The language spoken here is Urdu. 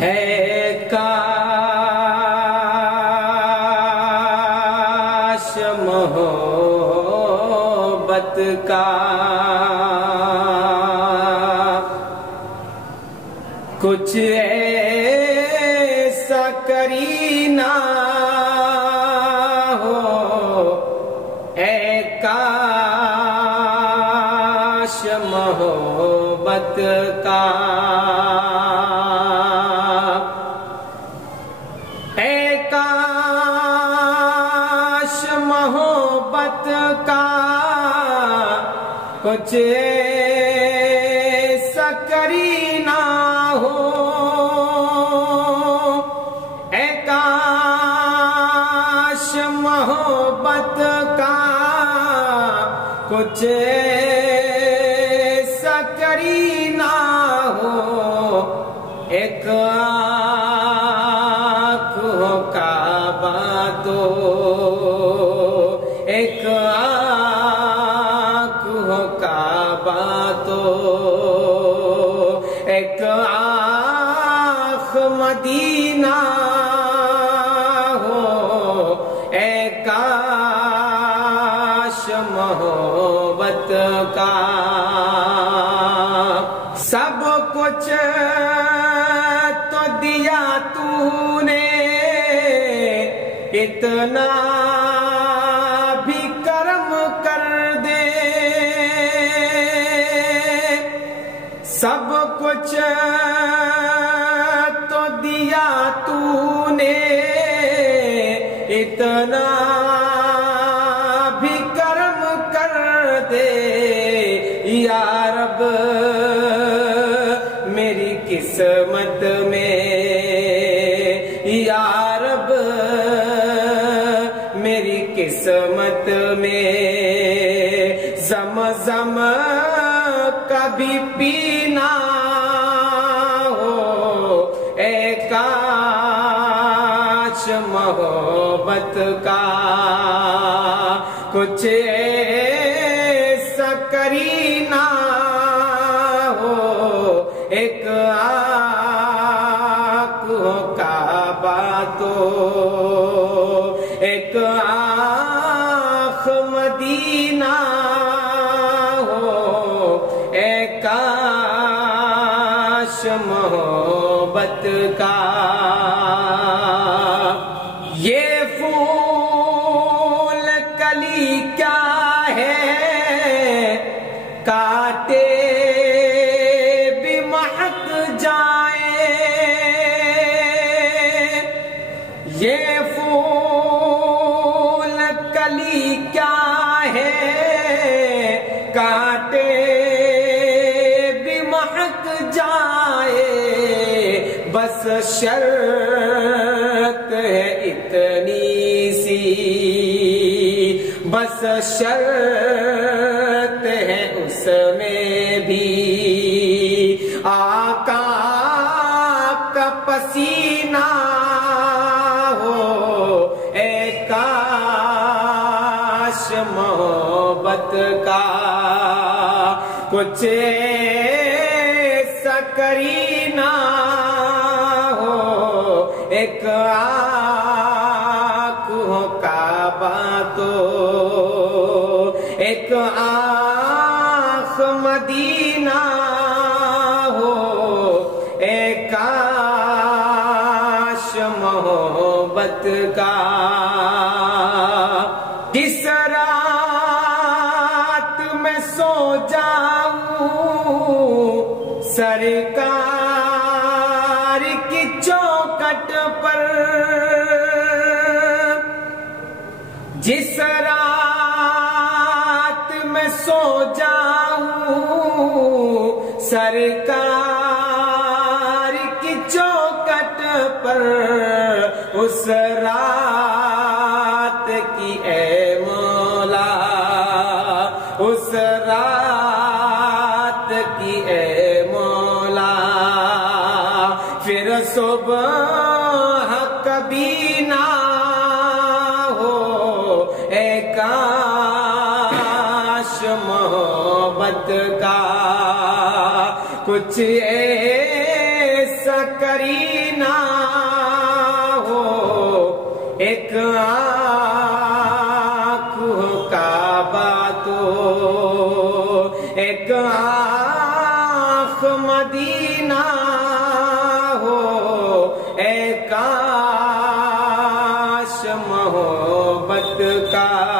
ہے کاش محبت کا کچھ ایسا کرینہ ہو، اے کاش محبت کا، اے کاش محبت کا کچھ ایسا کرینہ ہو، اے کاش محبت کا کچھ ایسا کرینہ ہو، ایک آنکھ ہو کعبہ تو، ایک آنکھ ہو کعبہ تو، ایک آنکھ مدینہ ہو، اے کاش محبت کا، سب کچھ تو دیا تو نے، اتنا بھی کرم کر دے، سب کچھ تو دیا تو نے، اتنا بھی کرم کر دے، یا رب میری قسمت میں، یا رب میری قسمت میں زمزم کبھی پینا ہو، اے کاش محبت کا کچھ ایسا کرینہ ہو، ایک آنکھ ہو کعبہ تو، ایک آنکھ مدینہ ہو، اے کاش محبت کا، یہ پھول کلی کیا ہے، کاٹے بھی مہک جائے، یہ پھول کلی کیا ہے، کاٹے بھی مہک جائے، بس شرط ہے اتنی سی، بس شرط ہے اس میں بھی آقا کا پسینہ ہو، اے کاش محبت کا کچھ ایسا کرینہ ہو، ایک آنکھ ہو کعبہ تو، ایک آنکھ مدینہ ہو، اے کاش محبت کا، کس رات میں سو جاؤں سرکار کی چوکھٹ پر، جس رات میں سو جاؤں سرکار کی چوکھٹ پر، اس رات کی اے مولا، اس رات کی اے مولا، پھر صبح کبھی نہ ہو، اے کاش محبت کا کچھ ایسا کریں ایک آنکھ کعبہ تو ایک آنکھ مدینہ ہو، اے کاش محبت کا